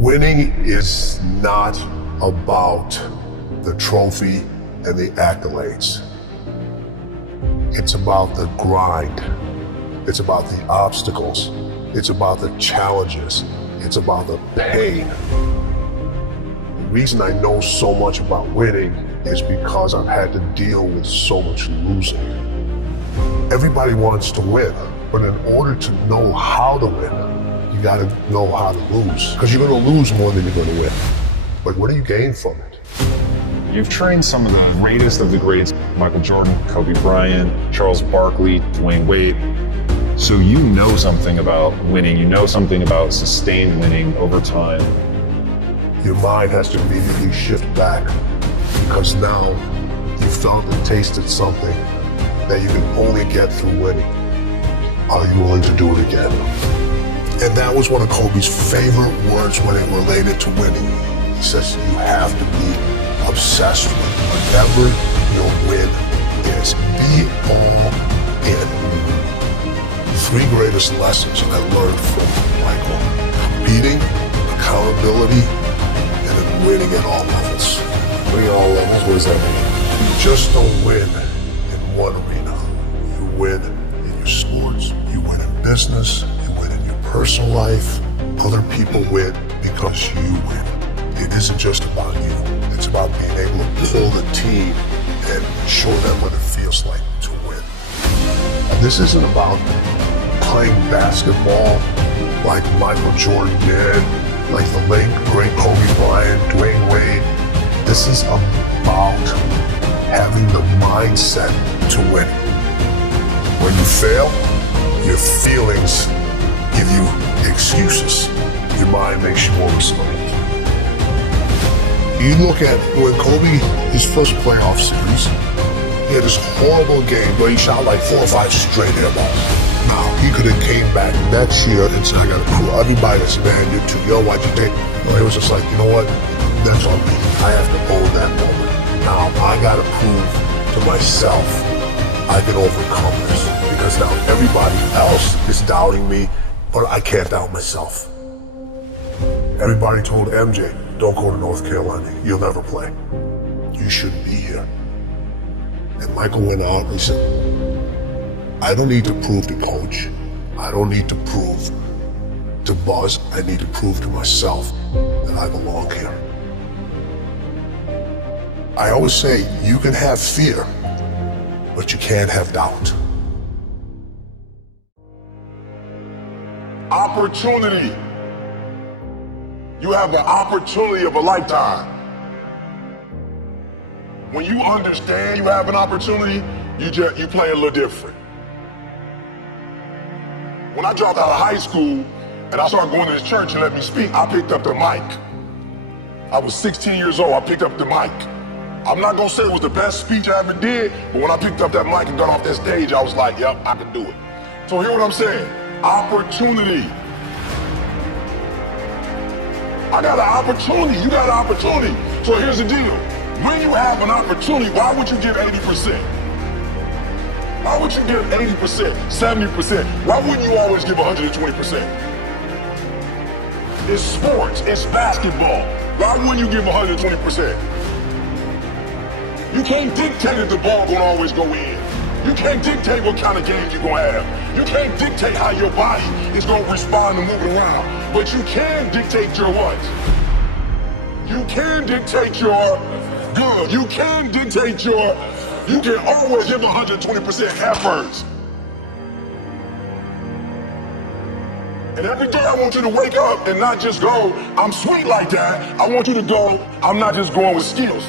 Winning is not about the trophy and the accolades. It's about the grind. It's about the obstacles. It's about the challenges. It's about the pain. The reason I know so much about winning is because I've had to deal with so much losing. Everybody wants to win, but in order to know how to win, you gotta know how to lose. Because you're gonna lose more than you're gonna win. But what do you gain from it? You've trained some of the greatest of the greats: Michael Jordan, Kobe Bryant, Charles Barkley, Dwayne Wade. So you know something about winning, you know something about sustained winning over time. Your mind has to immediately shift back because now you felt and tasted something that you can only get through winning. Are you willing to do it again? And that was one of Kobe's favorite words when it related to winning. He says, you have to be obsessed with whatever your win is. Be all in. Three greatest lessons I learned from Michael: competing, accountability, and then winning at all levels. Winning at all levels, what does that mean? You just don't win in one arena. You win in your sports, you win in business, you win in your personal life. Other people win because you win. It isn't just about you. It's about being able to pull the team and show them what it feels like to win. And this isn't about playing basketball like Michael Jordan did, like the late great Kobe Bryant, Dwayne Wade. This is about having the mindset to win. When you fail, your feelings give you excuses. Your mind makes you more resilient. You look at when Kobe, his first playoff series, he had this horrible game where he shot like 4 or 5 straight air balls. Now, he could have came back next year and said, I gotta prove everybody that's man, you're too young, why'd you take? No, he was just like, you know what? That's on me. I have to own that moment. Now, I gotta prove to myself I can overcome this, because now everybody else is doubting me, but I can't doubt myself. Everybody told MJ, don't go to North Carolina, you'll never play. You shouldn't be here. And Michael went out and he said, I don't need to prove to coach. I don't need to prove to Buzz. I need to prove to myself that I belong here. I always say, you can have fear, but you can't have doubt. Opportunity. You have the opportunity of a lifetime. When you understand you have an opportunity, you play a little different. When I dropped out of high school and I started going to this church and let me speak, I picked up the mic. I was 16 years old, I picked up the mic. I'm not gonna say it was the best speech I ever did, but when I picked up that mic and got off that stage, I was like, yep, I can do it. So hear what I'm saying, opportunity. I got an opportunity, you got an opportunity. So here's the deal, when you have an opportunity, why would you give 80%? Why would you give 80%, 70%? Why wouldn't you always give 120%? It's sports, it's basketball. Why wouldn't you give 120%? You can't dictate if the ball gonna always go in. You can't dictate what kind of games you're gonna have. You can't dictate how your body is gonna respond to moving around. But you can dictate your what? You can dictate your good. You can dictate your, you can always give 120% efforts. And every day I want you to wake up and not just go, I'm sweet like that. I want you to go, I'm not just going with skills.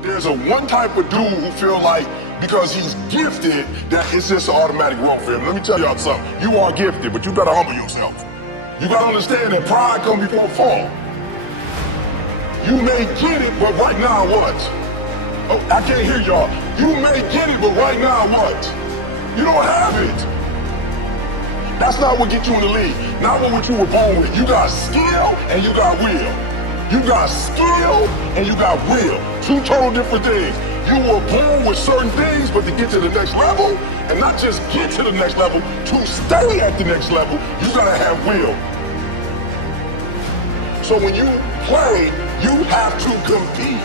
There's a one type of dude who feel like because he's gifted that it's just an automatic role for him. Let me tell y'all something. You are gifted, but you better humble yourself. You gotta understand that pride comes before a fall. You may get it, but right now what? Oh, I can't hear y'all. You may get it, but right now what? You don't have it. That's not what gets you in the league. Not what you were born with. You got skill and you got will. You got skill and you got will. Two total different things. You were born with certain things, but to get to the next level, and not just get to the next level, to stay at the next level, you gotta have will. So when you play, you have to compete.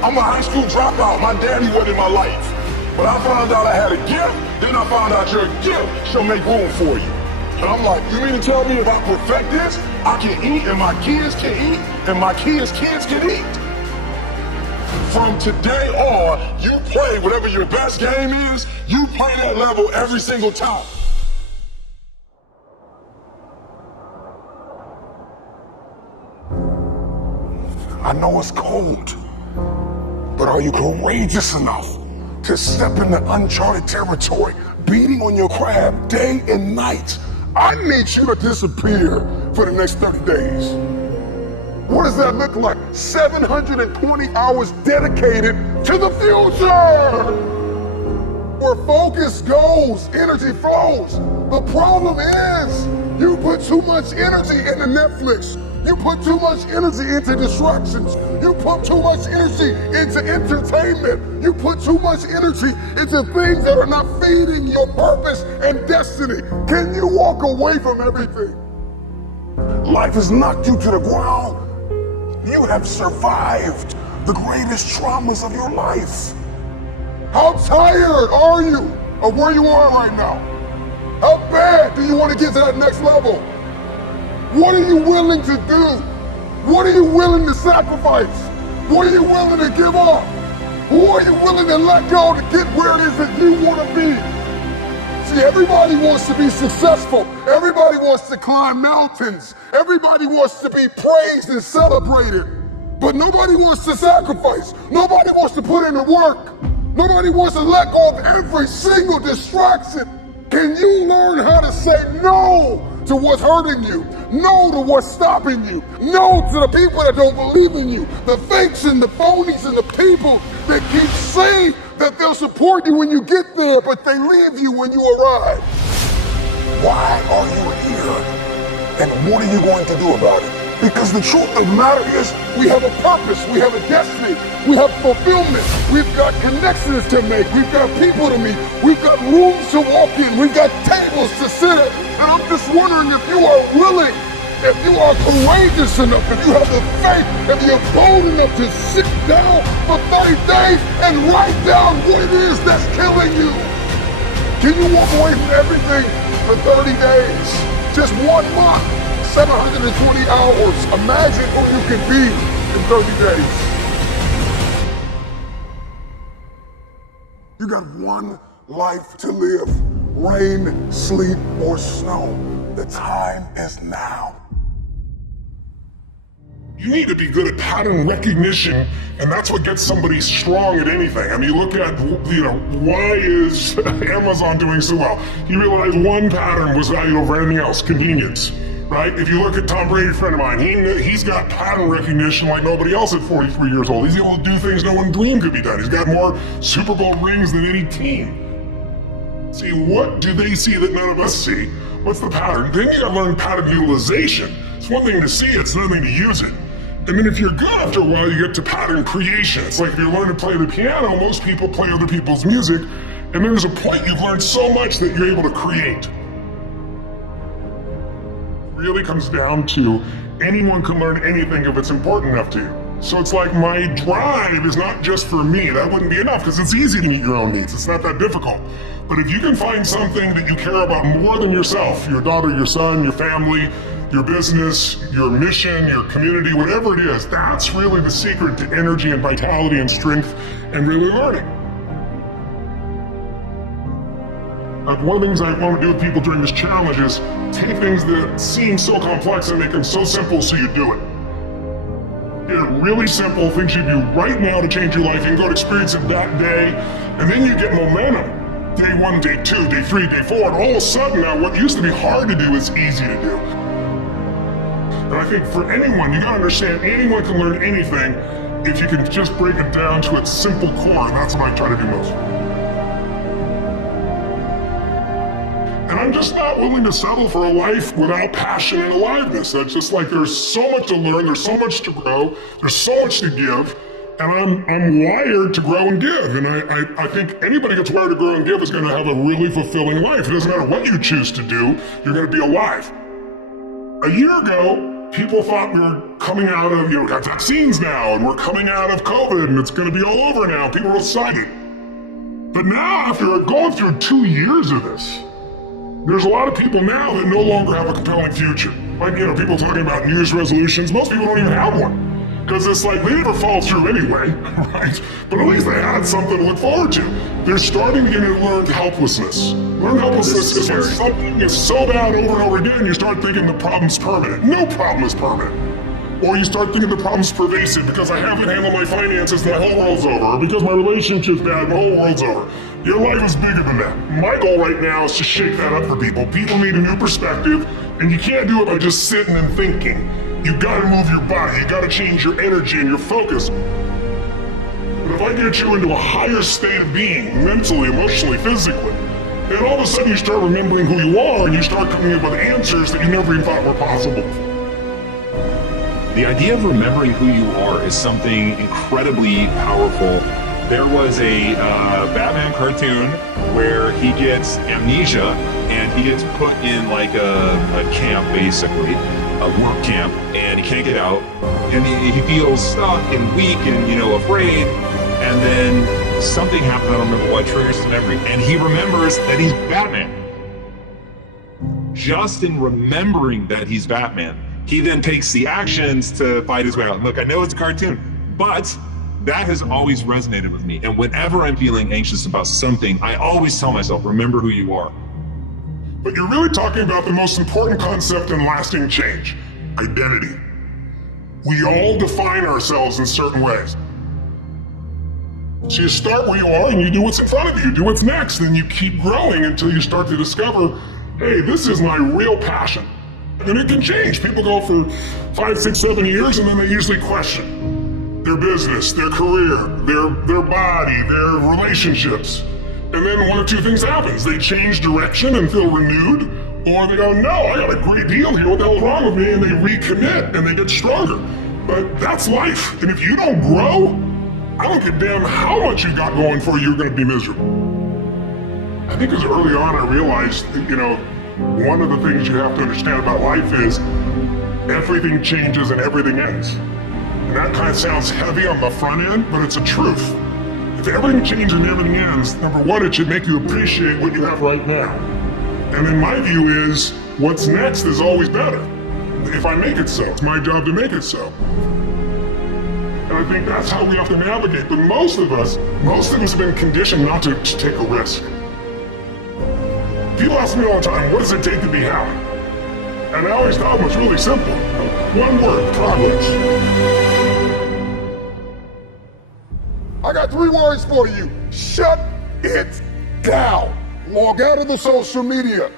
I'm a high school dropout. My daddy wasn't in my life. But I found out I had a gift, then I found out your gift shall make room for you. And I'm like, you mean to tell me if I perfect this, I can eat and my kids can eat and my kids' kids can eat? From today on, you play whatever your best game is, you play that level every single time. I know it's cold, but are you courageous enough to step into uncharted territory, beating on your crab day and night? I need you to disappear for the next 30 days. What does that look like? 720 hours dedicated to the future! Where focus goes, energy flows. The problem is, you put too much energy into Netflix. You put too much energy into distractions. You put too much energy into entertainment. You put too much energy into things that are not feeding your purpose and destiny. Can you walk away from everything? Life has knocked you to the ground. You have survived the greatest traumas of your life. How tired are you of where you are right now? How bad do you want to get to that next level? What are you willing to do? What are you willing to sacrifice? What are you willing to give up? Who are you willing to let go to get where it is that you want to be? See, everybody wants to be successful. Everybody wants to climb mountains. Everybody wants to be praised and celebrated. But nobody wants to sacrifice. Nobody wants to put in the work. Nobody wants to let go of every single distraction. Can you learn how to say no to what's hurting you? No to what's stopping you. No to the people that don't believe in you. The fakes and the phonies and the people that keep saying that they'll support you when you get there, but they leave you when you arrive. Why are you here? And what are you going to do about it? Because the truth of the matter is, we have a purpose, we have a destiny, we have fulfillment, we've got connections to make, we've got people to meet, we've got rooms to walk in, we've got tables to sit at, and I'm just wondering if you are willing, if you are courageous enough, if you have the faith, if you're bold enough to sit down for 30 days and write down what it is that's killing you. Can you walk away from everything for 30 days? Just 1 month. 720 hours. Imagine who you can be in 30 days. You got one life to live. Rain, sleet, or snow. The time is now. You need to be good at pattern recognition, and that's what gets somebody strong at anything. I mean, look at, why is Amazon doing so well? You realize one pattern was valued over anything else, convenience. Right? If you look at Tom Brady, a friend of mine, he's got pattern recognition like nobody else at 43 years old. He's able to do things no one dreamed could be done. He's got more Super Bowl rings than any team. See, what do they see that none of us see? What's the pattern? Then you gotta learn pattern utilization. It's one thing to see it, it's another thing to use it. And then if you're good after a while, you get to pattern creation. It's like if you learn to play the piano, most people play other people's music, and then there's a point you've learned so much that you're able to create. Really comes down to anyone can learn anything if it's important enough to you. So it's like my drive is not just for me. That wouldn't be enough because it's easy to meet your own needs. It's not that difficult. But if you can find something that you care about more than yourself, your daughter, your son, your family, your business, your mission, your community, whatever it is, that's really the secret to energy and vitality and strength and really learning. One of the things I want to do with people during this challenge is take things that seem so complex and make them so simple so you do it. Get really simple things you do right now to change your life. You can go and experience it that day, and then you get momentum. Day 1, day 2, day 3, day 4, and all of a sudden now what used to be hard to do is easy to do. And I think for anyone, you gotta understand anyone can learn anything if you can just break it down to its simple core, and that's what I try to do most. And I'm just not willing to settle for a life without passion and aliveness. That's just like there's so much to learn, there's so much to grow, there's so much to give, and I'm wired to grow and give. And I think anybody that's wired to grow and give is gonna have a really fulfilling life. It doesn't matter what you choose to do, you're gonna be alive. A year ago, people thought we were coming out of, we got vaccines now, and we're coming out of COVID, and it's gonna be all over now. People are excited. But now, after going through 2 years of this, there's a lot of people now that no longer have a compelling future. Like, people talking about New Year's resolutions. Most people don't even have one. Because it's like, they never fall through anyway, right? But at least they had something to look forward to. They're starting to get to learn helplessness. Learn helplessness is when something is so bad over and over again, you start thinking the problem's permanent. No problem is permanent. Or you start thinking the problem's pervasive because I haven't handled my finances, my whole world's over. Or because my relationship's bad, my whole world's over. Your life is bigger than that. My goal right now is to shake that up for people. People need a new perspective, and you can't do it by just sitting and thinking. You gotta move your body, you gotta change your energy and your focus. But if I get you into a higher state of being, mentally, emotionally, physically, then all of a sudden you start remembering who you are and you start coming up with answers that you never even thought were possible. The idea of remembering who you are is something incredibly powerful. There was a Batman cartoon where he gets amnesia and he gets put in like a camp, basically, a work camp, and he can't get out. And he feels stuck and weak and, afraid. And then something happens, I don't remember what triggers his memory, and he remembers that he's Batman. Just in remembering that he's Batman, he then takes the actions to fight his way out. Look, I know it's a cartoon, but that has always resonated with me. And whenever I'm feeling anxious about something, I always tell myself, remember who you are. But you're really talking about the most important concept in lasting change, identity. We all define ourselves in certain ways. So you start where you are and you do what's in front of you, do what's next, and you keep growing until you start to discover, hey, this is my real passion. And it can change. People go for 5, 6, 7 years and then they usually question their business, their career, their body, their relationships. And then one of two things happens. They change direction and feel renewed, or they go, no, I got a great deal here, what the hell's wrong with me? And they recommit and they get stronger. But that's life. And if you don't grow, I don't give a damn how much you got going for you, you're gonna be miserable. I think as early on I realized that, one of the things you have to understand about life is everything changes and everything ends. And that kind of sounds heavy on the front end, but it's a truth. If everything changes and everything ends, number one, it should make you appreciate what you have right now. And then my view is, what's next is always better. If I make it so, it's my job to make it so. And I think that's how we have to navigate. But most of us have been conditioned not to take a risk. People ask me all the time, what does it take to be happy? And I always tell them it's really simple. One word, progress. I got 3 words for you. Shut it down. Log out of the social media.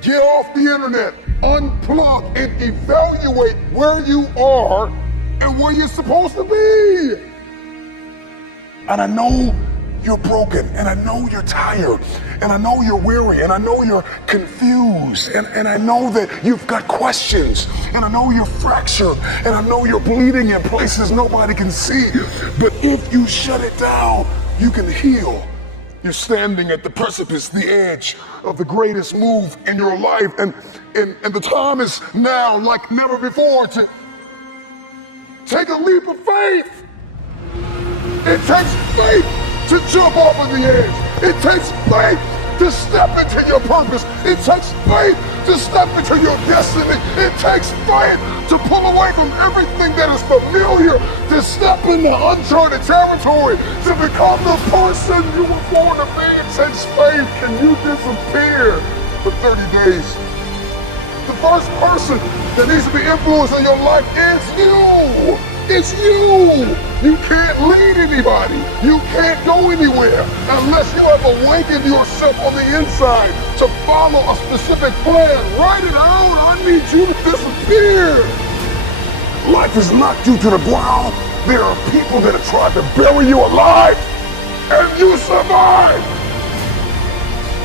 Get off the internet. Unplug and evaluate where you are and where you're supposed to be. And I know you're broken, and I know you're tired, and I know you're weary, and I know you're confused, and I know that you've got questions, and I know you're fractured, and I know you're bleeding in places nobody can see. But if you shut it down, you can heal. You're standing at the precipice, the edge of the greatest move in your life, and the time is now like never before to take a leap of faith. It takes faith to jump off of the edge. It takes faith to step into your purpose. It takes faith to step into your destiny. It takes faith to pull away from everything that is familiar, to step into uncharted territory, to become the person you were born to be. It takes faith. Can you disappear for 30 days? The first person that needs to be influenced in your life is you. It's you! You can't lead anybody. You can't go anywhere unless you have awakened yourself on the inside to follow a specific plan. Write it out. I need you to disappear. Life has knocked you to the ground. There are people that have tried to bury you alive, and you survived.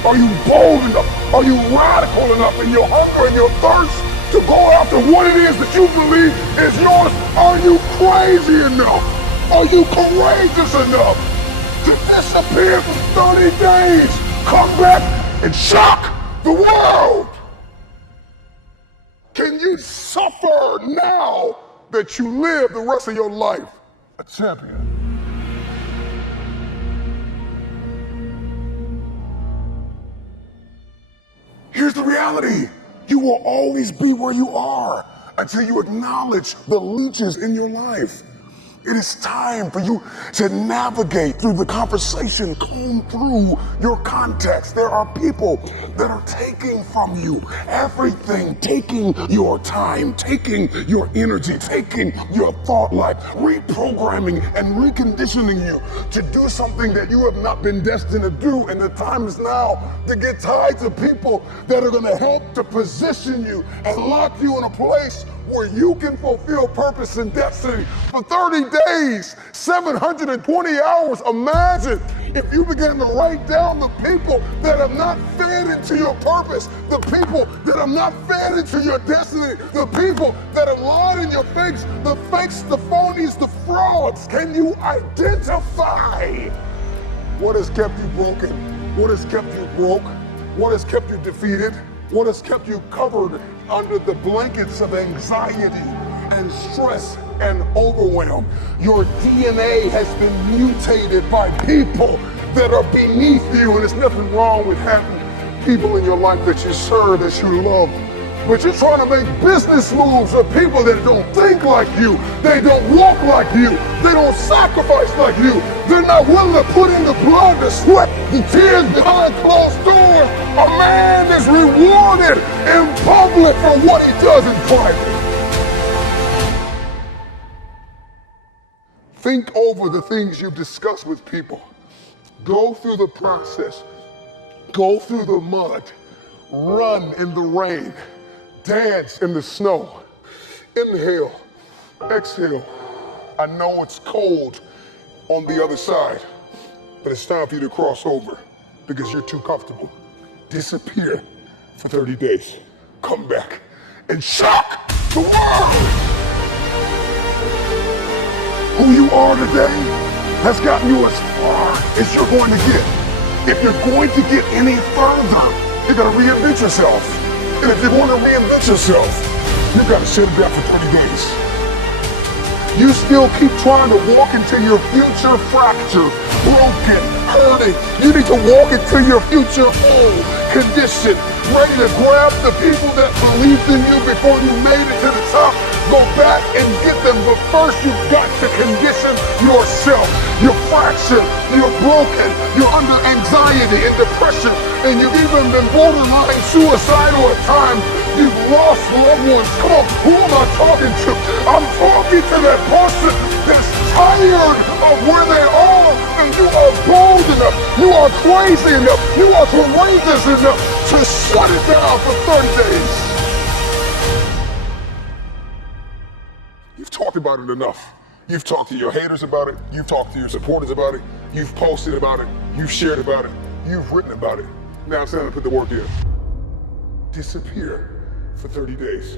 Are you bold enough? Are you radical enough in your hunger and your thirst to go after what it is that you believe is yours? Are you crazy enough? Are you courageous enough to disappear for 30 days, come back and shock the world? can you suffer now that you live the rest of your life a champion? Here's the reality. You will always be where you are until you acknowledge the leeches in your life. It is time for you to navigate through the conversation, comb through your context. There are people that are taking from you everything, taking your time, taking your energy, taking your thought life, reprogramming and reconditioning you to do something that you have not been destined to do. And the time is now to get tied to people that are gonna help to position you and lock you in a place where you can fulfill purpose and destiny for 30 days, 720 hours. Imagine if you began to write down the people that have not fed into your purpose, the people that have not fed into your destiny, the people that have lied in your face, the phonies, the frauds. Can you identify what has kept you broken? What has kept you broke? What has kept you defeated? What has kept you covered under the blankets of anxiety and stress and overwhelm? Your DNA has been mutated by people that are beneath you, and there's nothing wrong with having people in your life that you serve, that you love. But you're trying to make business moves with people that don't think like you, they don't walk like you, they don't sacrifice like you, they're not willing to put in the blood, the sweat, the tears behind closed doors. A man is rewarded in public for what he does in private. Think over the things you've discussed with people. Go through the process. Go through the mud. Run in the rain. Dance in the snow. Inhale, exhale. I know it's cold on the other side, but it's time for you to cross over because you're too comfortable. Disappear for 30 days. Come back and shock the world. Who you are today has gotten you as far as you're going to get. If you're going to get any further, you gotta reinvent yourself. And if you're going to reinvent yourself, you gotta sit down for 30 days. You still keep trying to walk into your future fractured, broken, hurting. You need to walk into your future whole, conditioned, ready to grab the people that believed in you before you made it to the top. Go back and get them, but first you've got to condition yourself. You're fractured, you're broken, you're under anxiety and depression, and you've even been borderline suicidal at times. You've lost loved ones. Come on, who am I talking to? I'm talking to that person that's tired of where they are, and you are bold enough, you are crazy enough, you are courageous enough to shut it down for 30 days. You've talked about it enough. You've talked to your haters about it. You've talked to your supporters about it. You've posted about it. You've shared about it. You've written about it. Now it's time to put the work in. Disappear for 30 days.